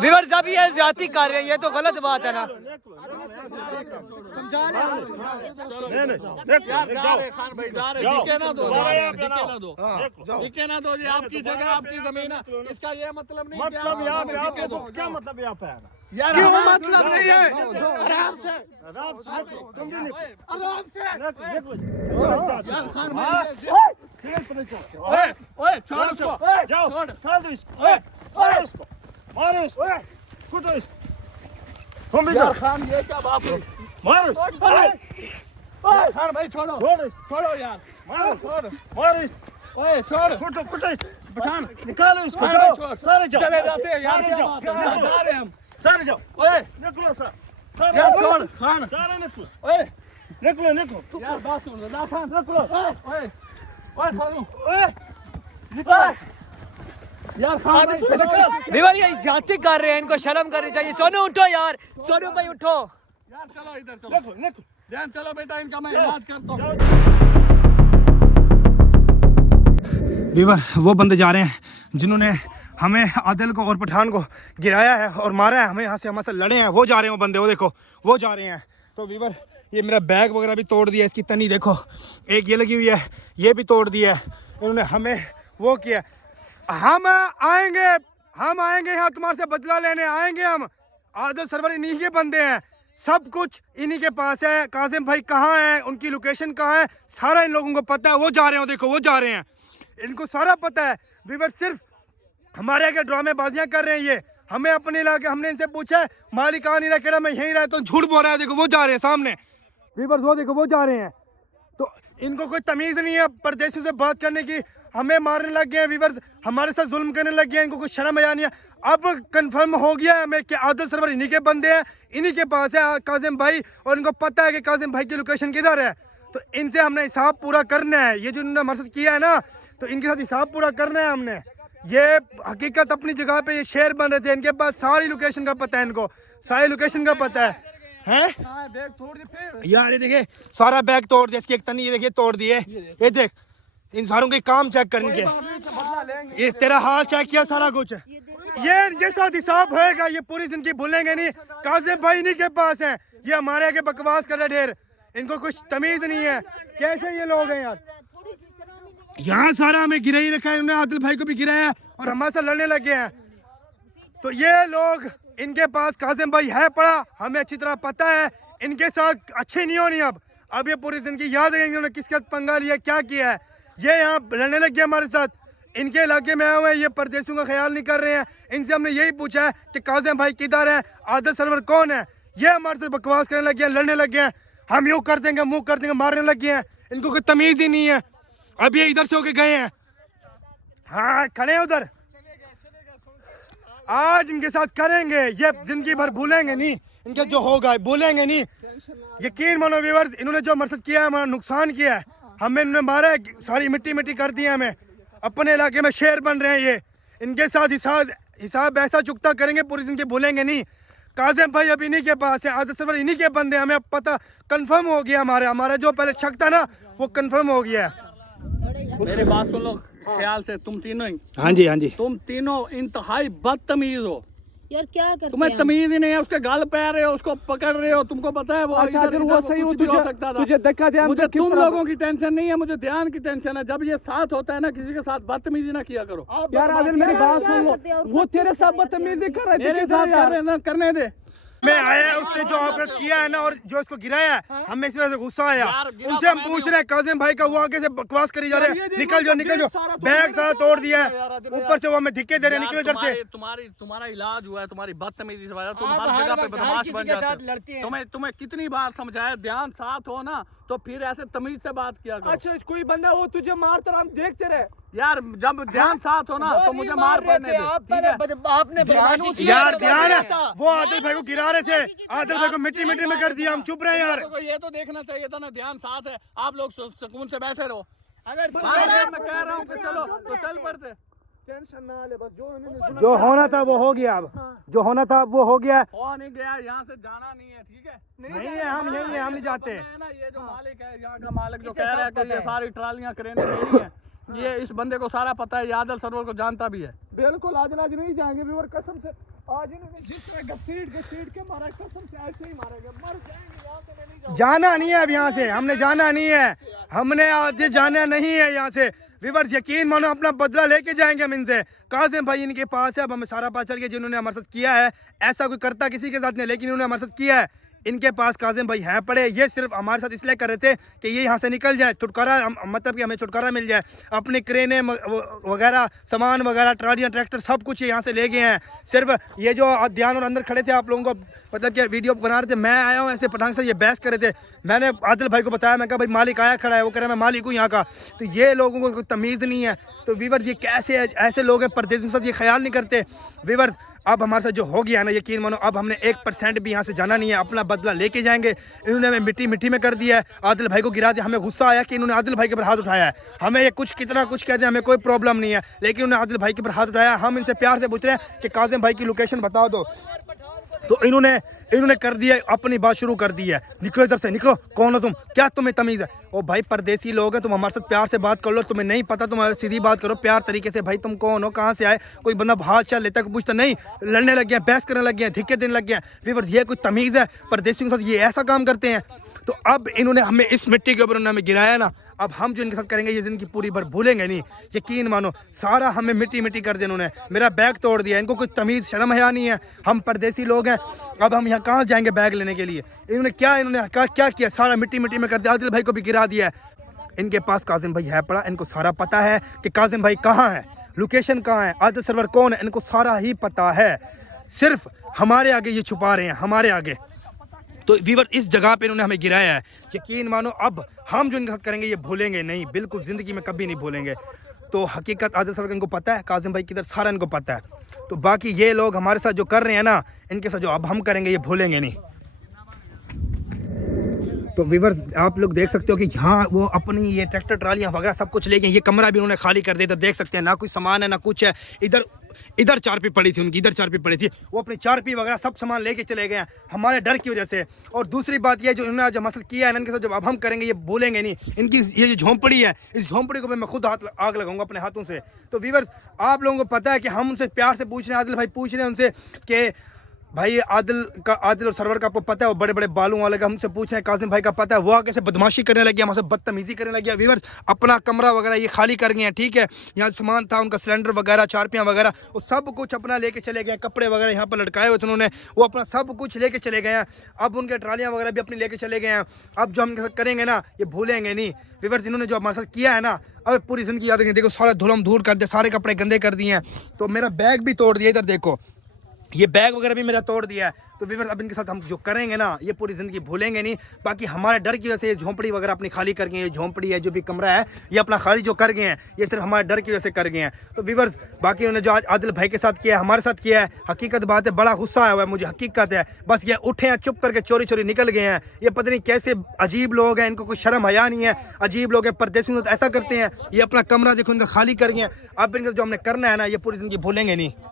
विवर जब ये ज्यादती कर रहे हैं ये तो गलत बात है ना। आपकी जगह आपकी जमीन है, इसका ये मतलब नहीं क्या मतलब यहाँ पे आना यार, क्यों मतलब नहीं है। आराम से छोड़ उसको, मारो इसको, कूटो इसको। तुम भी जाओ खान, ये क्या बात है, मारो इसको। खान भाई छोड़ो, छोड़ो यार, मारो इसको, ओए छोड़, कूटो इसको, पठान निकालो इसको, जाओ सारे जाओ, चले जाते हैं यार, क्या बात है, जा रहे हम सारे जाओ, ओए निकलो सर, यार छोड़ खान, सारे निकलो, ओए निकलो यार, बात सुन ना खान, निकलो, ओए खानू, ओए निकलो यार, खान विवर ये ज्यादती कर रहे हैं, इनको शर्म करनी चाहिए। सोनू उठो यार, सोनू भाई उठो यार, चलो इधर चलो, ध्यान चलो बेटा, इनका मैं इलाज करता हूँ। वीवर वो बंदे जा रहे हैं जिन्होंने हमें, आदिल को और पठान को गिराया है और मारा है, हमें यहाँ से हमारे लड़े हैं, वो जा रहे हैं, वो बंदे, वो देखो वो जा रहे हैं। तो वीवर ये मेरा बैग वगैरह भी तोड़ दिया, इसकी तनी देखो, एक ये लगी हुई है, ये भी तोड़ दिया है इन्होंने, हमें वो किया। हम आएंगे यहाँ तुम्हारे से बदला लेने आएंगे हम। आदिल सरवर इन्हीं के बंदे हैं, सब कुछ इन्हीं के पास है। कासिम भाई कहाँ है, उनकी लोकेशन कहाँ है, सारा इन लोगों को पता है। वो जा रहे हैं, देखो वो जा रहे हैं, इनको सारा पता है। वीवर सिर्फ हमारे आगे ड्रामेबाजियां कर रहे हैं ये। हमें अपने इलाके, हमने इनसे पूछा है मालिक कहाँ नहीं रहा, कह रहा मैं यहीं रहता हूँ, झूठ बोल रहा है। देखो वो जा रहे हैं सामने, वीवर वो देखो वो जा रहे हैं। तो इनको कोई तमीज़ नहीं है परदेशियों से बात करने की, हमें मारने लग गए हैं वीवर, हमारे साथ जुल्म करने लग गए हैं, इनको कुछ शर्म आया नहीं है। अब कंफर्म हो गया है हमें कि आदिल सरवर इन्हीं के बंदे हैं, इन्हीं के पास है कासिम भाई, और इनको पता है कि कासिम भाई की लोकेशन किधर है। तो इनसे हमने हिसाब पूरा करना है, ये जो इन्होंने हमारे साथ किया है ना, तो इनके साथ हिसाब पूरा करना है हमने। ये हकीकत अपनी जगह पे ये शेर बन रहे थे, इनके पास सारी लोकेशन का पता है, इनको सारी लोकेशन का पता है। बैग तोड़ दे फिर यार ये देखिए सारा बैग तोड़ दिया, इसकी एक तनी ये देखिए तोड़ दिए, ये देख इन सारों के काम चेक करने के, ये तेरा हाल चेक किया सारा कुछ। ये साथ हिसाब होएगा, ये पूरी जिंदगी भूलेंगे नहीं। कासिम भाई इन्हीं के पास है, ये हमारे आगे बकवास कर रहे ढेर, इनको कुछ तमीज नहीं है। कैसे ये लोग हैं यार, यहाँ सारा हमें गिरा ही रखा है इन्होंने, आदिल भाई को भी गिराया है और हमारे साथ लड़ने लगे हैं। तो ये लोग, इनके पास कासिम भाई है पड़ा, हमें अच्छी तरह पता है, इनके साथ अच्छी नहीं होनी। अब ये पूरी जिंदगी याद है इन्होंने किसके साथ पंगा लिया, क्या किया है। ये यहाँ लड़ने लग गए हमारे साथ, इनके इलाके में आए हुए हैं, ये परदेशियों का ख्याल नहीं कर रहे हैं। इनसे हमने यही पूछा है कि कासिम भाई किधर है, आदिल सरवर कौन है, ये हमारे साथ बकवास करने लगे हैं, लड़ने लगे हैं। हम यूँ कर देंगे, मुँह कर देंगे, मारने लगे हैं, इनको कोई तमीज़ ही नहीं है। अब ये इधर से होके गए हैं, हाँ खड़े हैं उधर, आज इनके साथ करेंगे, ये जिंदगी भर भूलेंगे नहीं, इनके जो होगा भूलेंगे नहीं। यकीन मानो व्यूअर्स, इन्होंने जो हमारे साथ किया है, हमारा नुकसान किया है, हमें इन्होंने मारा है, सारी मिट्टी कर दी है हमें, अपने इलाके में शेर बन रहे हैं ये। इनके साथ हिसाब ऐसा चुकता करेंगे, पूरी जिंदगी भूलेंगे नहीं। कासिम भाई अब इन्हीं के पास है, आदिल सरवर इन्हीं के बंदे, हमें अब पता कंफर्म हो गया, हमारा जो पहले शक था ना वो कंफर्म हो गया है। मेरी बात सुन लो ख्याल से, तुम तीनों ही, हाँ जी तुम तीनों इंतहाई बदतमीज हो यार, क्या करते तुम्हें तमीज ही नहीं है। उसके गाल पे रहे हो, उसको पकड़ रहे हो, तुमको पता है वो अच्छा, अगर वो सही हो तुझे धक्का दिया, मुझे तुम लोगों की टेंशन नहीं है, मुझे ध्यान की टेंशन है। जब ये साथ होता है ना, किसी के साथ बदतमीजी ना किया करो। यार आदिल मेरी बात सुन लो, वो तेरे साथ बदतमीजी कर रहे थे, मेरे साथ कर रहे हैं, करने दे। मैं आया उसने जो आपने किया है ना और जो इसको गिराया है, हमें इस वजह से गुस्सा आया। उनसे हम पूछ रहे हैं कासिम भाई का, वो आगे से बकवास करी जा रहे हैं, निकल जाओ बैग सारा तोड़ दिया है, ऊपर से वो हमें धिक्के दे रहे हैं, निकलो इधर से। तुम्हारा इलाज हुआ है, तुम्हारी बदतमीजी से वजह, तुम हर जगह पे बदमाश बन जाते हो। तुम्हें कितनी बार समझाया, ध्यान साथ हो ना तो फिर ऐसे तमीज से बात किया करो। अच्छा कोई बंदा वो तुझे मारता हम देखते रहे यार, जब ध्यान साथ हो ना तो मुझे मार पड़ने दे, ठीक है? आपने यार ध्यान है, वो आदिल भाई को गिरा रहे थे, आदिल भाई को मिट्टी में कर दिया, हम चुप रहे यार। ये तो देखना चाहिए था ना, ध्यान साथ है, आप लोग सुकून से बैठे रहो। अगर मैं कह रहा हूँ कि चलो तो चल पड़ते, टेंशन ना ले, बस जो होना था वो हो गया, अब जो होना था वो हो गया। हो नहीं गया, यहाँ से जाना नहीं है, ठीक है? नहीं है, हम यही है, हम नहीं जाते है ना। ये जो मालिक है, यहाँ का मालिक जो कह रहा है कि ये सारी ट्रालियां करेंगे मेरी है, ये इस बंदे को सारा पता है, ये आदिल सरवर को जानता भी है। बिल्कुल, आज नहीं जाएंगे व्यूअर, कसम से आज इन्होंने जिस तरह घसीट के मारा, कसम से ऐसे ही मारेंगे, मर जाएंगे यहाँ से। मैं नहीं जाऊंगा। जाना नहीं है अब यहाँ से, हमने जाना नहीं है, हमने आज जाना नहीं है यहाँ से। व्यूअर्स यकीन मानो अपना बदला लेके जाएंगे हम इनसे। कासिम भाई इनके पास है, अब हमें सारा पता चल गया जिन्होंने हमारे साथ किया है। ऐसा कोई करता किसी के साथ नहीं, लेकिन इन्होंने हमारे साथ किया है। इनके पास कासिम भाई हैं पड़े, ये सिर्फ हमारे साथ इसलिए कर रहे थे कि ये यहाँ से निकल जाए, छुटकारा, मतलब कि हमें छुटकारा मिल जाए। अपने क्रेने वगैरह, सामान वगैरह, ट्रालियाँ, ट्रैक्टर, सब कुछ यहाँ से ले गए हैं। सिर्फ ये जो ध्यान और अंदर खड़े थे आप लोगों को, मतलब कि वीडियो बना रहे थे, मैं आया हूँ ऐसे पठान से, ये बहस कर रहे थे। मैंने आदिल भाई को बताया, मैं कहा भाई मालिक आया खड़ा है, वो कह रहा है मैं मालिक हूँ यहाँ का। तो ये लोगों को कोई तमीज़ नहीं है। तो व्यूअर्स ये कैसे ऐसे लोग हैं परदेशियों के साथ, ये ख्याल नहीं करते। व्यूअर्स अब हमारे साथ जो हो गया ना, यकीन मानो अब हमने 1% भी यहाँ से जाना नहीं है, अपना बदला लेके जाएंगे। इन्होंने हमें मिट्टी मिट्टी में कर दिया है, आदिल भाई को गिरा दिया। हमें गुस्सा आया कि इन्होंने आदिल भाई के ऊपर हाथ उठाया है। हमें ये कुछ कितना कुछ कहते हैं, हमें कोई प्रॉब्लम नहीं है, लेकिन उन्होंने आदिल भाई के ऊपर हाथ उठाया। हम इनसे प्यार से पूछ रहे हैं कि कासिम भाई की लोकेशन बता दो, तो इन्होंने कर दिया, अपनी बात शुरू कर दी है। निकलो इधर से, निकलो, कौन हो तुम, क्या तुम्हें तमीज़ है? ओ भाई परदेसी लोग हैं, तुम हमारे साथ प्यार से बात कर लो। तुम्हें नहीं पता, तुम सीधी बात करो प्यार तरीके से। भाई तुम कौन हो, कहाँ से आए? कोई बंदा हाथ चाल लेता है, पूछता नहीं, लड़ने लग गया, बहस करने लग गया, धिक्के देने लग गया। व्यूअर्स ये कोई तमीज़ है? परदेसियों के साथ ये ऐसा काम करते हैं। तो अब इन्होंने हमें इस मिट्टी के ऊपर उन्होंने हमें गिराया ना, अब हम जो इनके साथ करेंगे ये जिंदगी पूरी भर भूलेंगे नहीं, यकीन मानो। सारा हमें मिट्टी मिट्टी कर दिया इन्होंने, मेरा बैग तोड़ दिया। इनको कोई तमीज़ शर्म हया नहीं है। हम परदेसी लोग हैं, अब हम यहाँ कहाँ जाएंगे बैग लेने के लिए? इन्होंने क्या किया, सारा मिट्टी मिट्टी में कर दिया। आदिल भाई को भी गिरा दिया है। इनके पास कासिम भाई है पड़ा, इनको सारा पता है कि कासिम भाई कहाँ है, लोकेशन कहाँ है, आदिल सरवर कौन है, इनको सारा ही पता है। सिर्फ हमारे आगे ये छुपा रहे हैं, हमारे आगे। तो व्यूअर इस जगह पे इन्होंने हमें गिराया है, यकीन मानो अब हम जो इनके साथ करेंगे ये भूलेंगे नहीं, बिल्कुल ज़िंदगी में कभी नहीं भूलेंगे। तो हकीकत आदिल सरवर इनको पता है, कासिम भाई किधर, सारा इनको पता है। तो बाकी ये लोग हमारे साथ जो कर रहे हैं ना, इनके साथ जो अब हम करेंगे ये भूलेंगे नहीं। तो व्यूअर्स आप लोग देख सकते हो कि यहाँ वो अपनी ये ट्रैक्टर ट्रालियाँ वगैरह सब कुछ ले गए। ये कमरा भी उन्होंने खाली कर दिया, इधर देख सकते हैं ना कोई सामान है ना कुछ है। इधर चारपी पड़ी थी उनकी, इधर चारपी पड़ी थी, वो अपनी चारपी वगैरह सब सामान लेके चले गए हैं हमारे डर की वजह से। और दूसरी बात ये जो इन्होंने आज हमारे साथ किया है ना, इनके साथ जब अब हम करेंगे ये भूलेंगे नहीं। इनकी ये जो झोंपड़ी है, इस झोंपड़ी को मैं खुद आग लगाऊंगा अपने हाथों से। तो व्यूअर्स आप लोगों को पता है कि हम उनसे प्यार से पूछ रहे हैं, आदिल भाई पूछ रहे हैं उनसे कि भाई आदिल और सरवर का आपको पता है, वो बड़े बड़े बालों वाले का, हमसे पूछ रहे हैं कासिम भाई का पता है। वो आगे से बदमाशी करने लग गया, हमसे बदतमीजी करने लग गया। व्यूअर्स अपना कमरा वगैरह ये खाली कर गए हैं, ठीक है। यहाँ सामान था उनका, सिलेंडर वगैरह, चारपियाँ वगैरह, वो सब कुछ अपना लेके चले गए। कपड़े वगैरह यहाँ पर लटकाए हुए थे उन्होंने, वो अपना सब कुछ लेके चले गए हैं। अब उनके ट्रालियाँ वगैरह भी अपनी लेके चले गए हैं। अब जो हम करेंगे ना ये भूलेंगे नहीं। व्यूअर्स इन्होंने जो हमारे साथ किया है ना, अब पूरी जिंदगी याद रखेंगे। देखो सारा धुलम धूल कर दिया, सारे कपड़े गंदे कर दिए हैं। तो मेरा बैग भी तोड़ दिया, इधर देखो ये बैग वगैरह भी मेरा तोड़ दिया है। तो व्यूअर्स अब इनके साथ हम जो करेंगे ना ये पूरी ज़िंदगी भूलेंगे नहीं। बाकी हमारे डर की वजह से ये झोंपड़ी वगैरह अपनी खाली कर गए हैं। ये झोंपड़ी है, जो भी कमरा है, ये अपना खाली जो कर गए हैं, ये सिर्फ हमारे डर की वजह से कर गए हैं। तो व्यूअर्स बाकी उन्होंने जो आज आदिल भाई के साथ किया है, हमारे साथ किया है, हकीकत बात है, बड़ा गुस्सा आया हुआ है मुझे, हकीकत है। बस ये उठे हैं, चुप करके चोरी चोरी निकल गए हैं। ये पता नहीं कैसे अजीब लोग हैं, इनको कोई शर्म हया नहीं है, अजीब लोग हैं, परदेसी ऐसा करते हैं। ये अपना कमरा देखो इनका खाली कर गए हैं। अब इनका जो हमने करना है ना ये पूरी ज़िंदगी भूलेंगे नहीं।